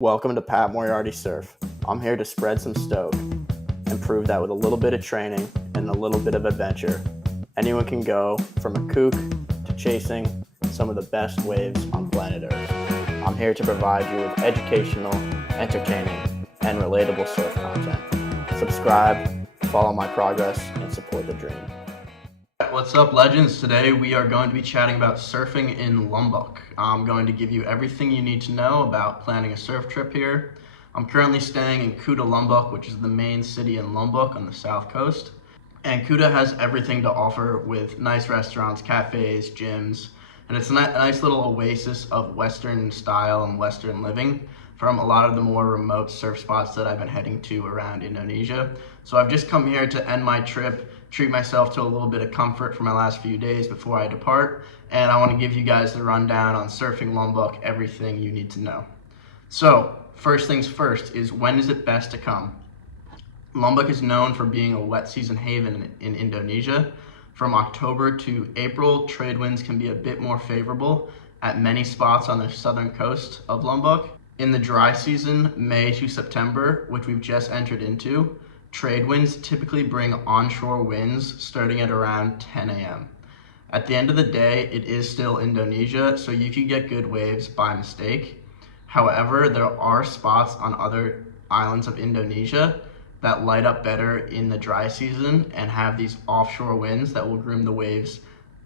Welcome to Pat Moriarty Surf. I'm here to spread some stoke and prove that with a little bit of training and a little bit of adventure, anyone can go from a kook to chasing some of the best waves on planet Earth. I'm here to provide you with educational, entertaining, and relatable surf content. Subscribe, follow my progress, and support the dream. What's up, legends? Today we are going to be chatting about surfing in Lombok. I'm going to give you everything you need to know about planning a surf trip here. I'm currently staying in Kuta, Lombok, which is the main city in Lombok on the south coast. And Kuta has everything to offer with nice restaurants, cafes, gyms, and it's a nice little oasis of Western style and Western living from a lot of the more remote surf spots that I've been heading to around Indonesia. So I've just come here to end my trip, treat myself to a little bit of comfort for my last few days before I depart, and I want to give you guys the rundown on surfing Lombok, everything you need to know. So first things first is, when is it best to come? Lombok is known for being a wet season haven in Indonesia. From October to April, trade winds can be a bit more favorable at many spots on the southern coast of Lombok. In the dry season, May to September, which we've just entered into, trade winds typically bring onshore winds starting at around 10 a.m. At the end of the day, it is still Indonesia, so you can get good waves by mistake. However, there are spots on other islands of Indonesia that light up better in the dry season and have these offshore winds that will groom the waves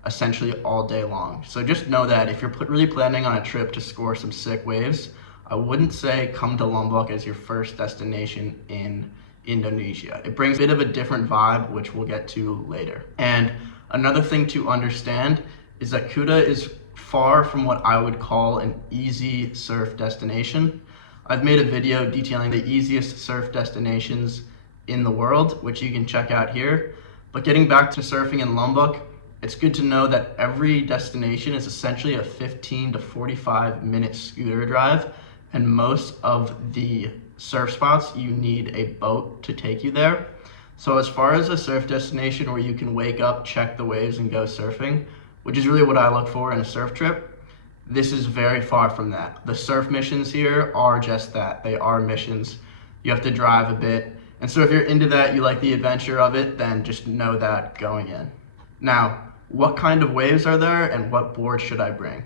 essentially all day long. So just know that if you're really planning on a trip to score some sick waves, I wouldn't say come to Lombok as your first destination in Indonesia. It brings a bit of a different vibe, which we'll get to later. And another thing to understand is that Kuta is far from what I would call an easy surf destination. I've made a video detailing the easiest surf destinations in the world, which you can check out here. But getting back to surfing in Lombok, it's good to know that every destination is essentially a 15 to 45 minute scooter drive, and most of the surf spots you need a boat to take you there. So as far as a surf destination where you can wake up, check the waves, and go surfing, which is really what I look for in a surf trip, this is very far from that. The surf missions here are just that. They are missions. You have to drive a bit. And so if you're into that, you like the adventure of it, then just know that going in. Now, what kind of waves are there and what board should I bring?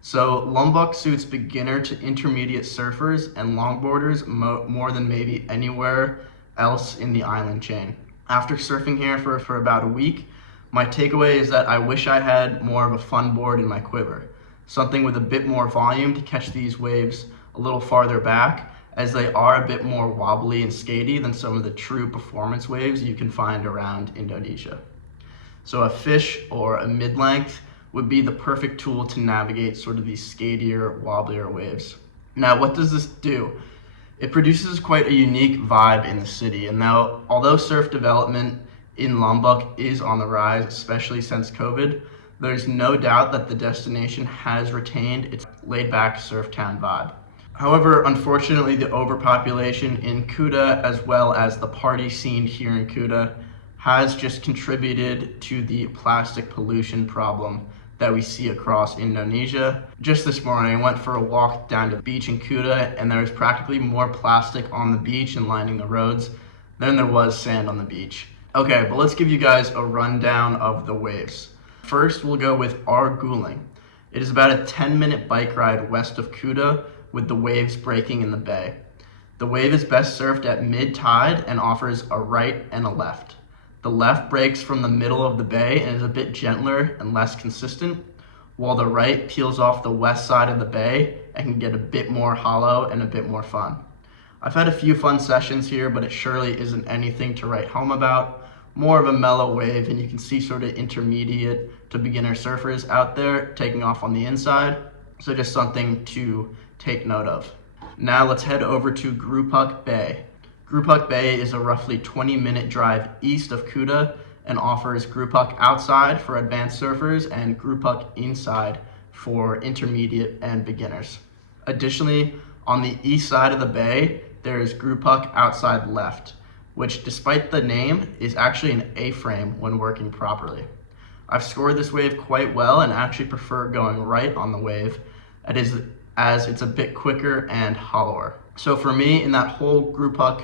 So Lombok suits beginner to intermediate surfers and longboarders more than maybe anywhere else in the island chain. After surfing here for about a week, my takeaway is that I wish I had more of a fun board in my quiver. Something with a bit more volume to catch these waves a little farther back, as they are a bit more wobbly and skatey than some of the true performance waves you can find around Indonesia. So a fish or a mid-length would be the perfect tool to navigate sort of these skatier, wobblier waves. Now, what does this do? It produces quite a unique vibe in the city, and now, although surf development in Lombok is on the rise, especially since COVID, there's no doubt that the destination has retained its laid-back surf town vibe. However, unfortunately, the overpopulation in Kuta, as well as the party scene here in Kuta, has just contributed to the plastic pollution problem that we see across Indonesia. Just this morning, I went for a walk down to the beach in Kuta, and there was practically more plastic on the beach and lining the roads than there was sand on the beach. Okay, but let's give you guys a rundown of the waves. First, we'll go with Areguling. It is about a 10-minute bike ride west of Kuta, with the waves breaking in the bay. The wave is best surfed at mid-tide and offers a right and a left. The left breaks from the middle of the bay and is a bit gentler and less consistent, while the right peels off the west side of the bay and can get a bit more hollow and a bit more fun. I've had a few fun sessions here, but it surely isn't anything to write home about. More of a mellow wave, and you can see sort of intermediate to beginner surfers out there taking off on the inside. So just something to take note of. Now let's head over to Grupuk Bay. Grupuk Bay is a roughly 20-minute drive east of Kuta and offers Grupuk outside for advanced surfers and Grupuk inside for intermediate and beginners. Additionally, on the east side of the bay, there is Grupuk outside left, which, despite the name, is actually an A-frame when working properly. I've scored this wave quite well and actually prefer going right on the wave, as it's a bit quicker and hollower. So for me, in that whole Grupuk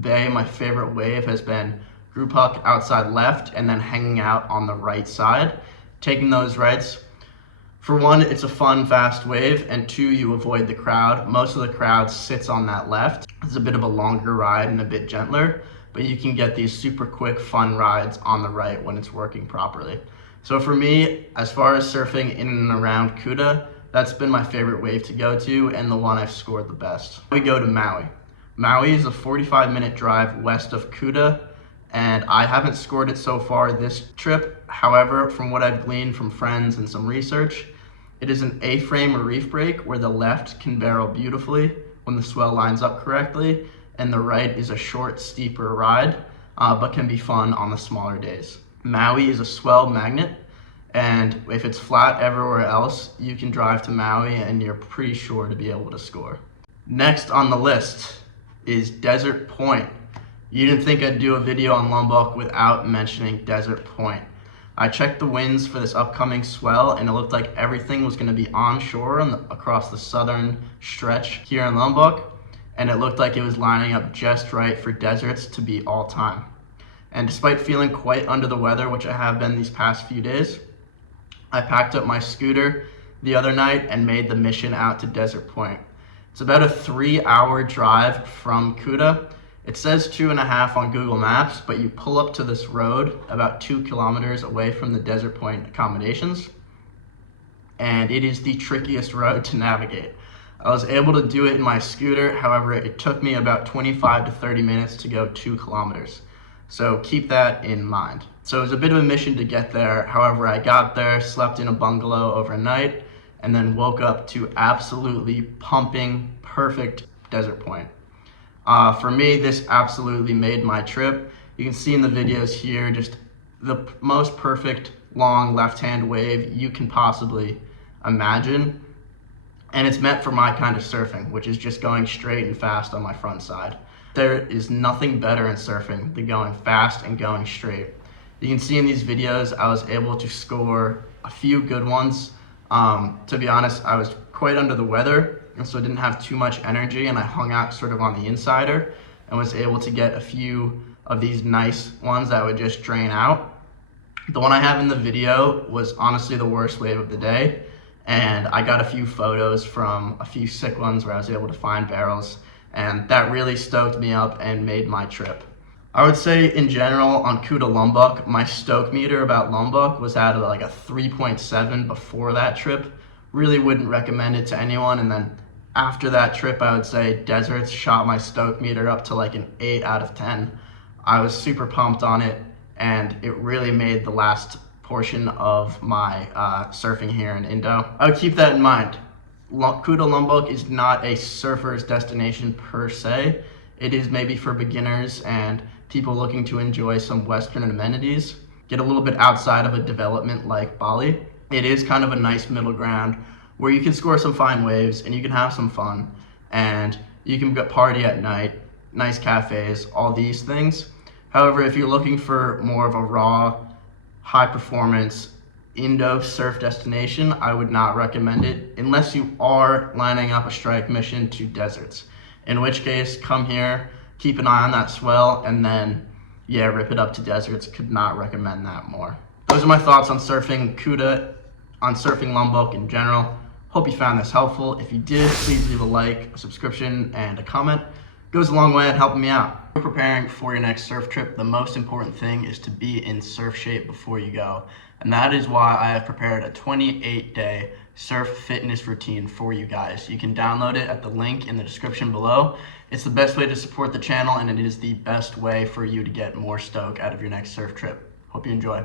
Bay, my favorite wave has been Grupuk outside left and then hanging out on the right side. Taking those rights, for one, it's a fun, fast wave, and two, you avoid the crowd. Most of the crowd sits on that left. It's a bit of a longer ride and a bit gentler, but you can get these super quick, fun rides on the right when it's working properly. So for me, as far as surfing in and around Kuta, that's been my favorite wave to go to and the one I've scored the best. We go to Maui. Maui is a 45-minute drive west of Kuta, and I haven't scored it so far this trip. However, from what I've gleaned from friends and some research, it is an A-frame or reef break where the left can barrel beautifully when the swell lines up correctly, and the right is a short, steeper ride, but can be fun on the smaller days. Maui is a swell magnet, and if it's flat everywhere else, you can drive to Maui and you're pretty sure to be able to score. Next on the list is Desert Point. You didn't think I'd do a video on Lombok without mentioning Desert Point. I checked the winds for this upcoming swell, and it looked like everything was going to be onshore across the southern stretch here in Lombok, and it looked like it was lining up just right for deserts to be all time. And despite feeling quite under the weather, which I have been these past few days, I packed up my scooter the other night and made the mission out to Desert Point. It's about a 3-hour drive from Kuta. It says 2.5 on Google Maps, but you pull up to this road about 2 kilometers away from the Desert Point accommodations, and it is the trickiest road to navigate. I was able to do it in my scooter, however, it took me about 25 to 30 minutes to go 2 kilometers. So keep that in mind. So it was a bit of a mission to get there. However, I got there, slept in a bungalow overnight, and then woke up to absolutely pumping, perfect Desert Point. For me, this absolutely made my trip. You can see in the videos here just the most perfect long left-hand wave you can possibly imagine. And it's meant for my kind of surfing, which is just going straight and fast on my front side. There is nothing better in surfing than going fast and going straight. You can see in these videos, I was able to score a few good ones. To be honest, I was quite under the weather, and so I didn't have too much energy, and I hung out sort of on the insider and was able to get a few of these nice ones that would just drain out. The one I have in the video was honestly the worst wave of the day, and I got a few photos from a few sick ones where I was able to find barrels, and that really stoked me up and made my trip. I would say in general on Kuta Lombok, my stoke meter about Lombok was at like a 3.7 before that trip. Really wouldn't recommend it to anyone, and then after that trip, I would say deserts shot my stoke meter up to like an 8 out of 10. I was super pumped on it, and it really made the last portion of my surfing here in Indo. I would keep that in mind. Kuta Lombok is not a surfer's destination per se. It is maybe for beginners and people looking to enjoy some Western amenities, get a little bit outside of a development like Bali. It is kind of a nice middle ground where you can score some fine waves and you can have some fun and you can party at night, nice cafes, all these things. However, if you're looking for more of a raw, high performance Indo surf destination, I would not recommend it unless you are lining up a strike mission to deserts. In which case, come here, keep an eye on that swell, and then, yeah, rip it up to deserts. Could not recommend that more. Those are my thoughts on surfing Kuta, on surfing Lombok in general. Hope you found this helpful. If you did, please leave a like, a subscription, and a comment. It goes a long way in helping me out. If you're preparing for your next surf trip, the most important thing is to be in surf shape before you go. And that is why I have prepared a 28-day surf fitness routine for you guys. You can download it at the link in the description below. It's the best way to support the channel, and it is the best way for you to get more stoke out of your next surf trip. Hope you enjoy.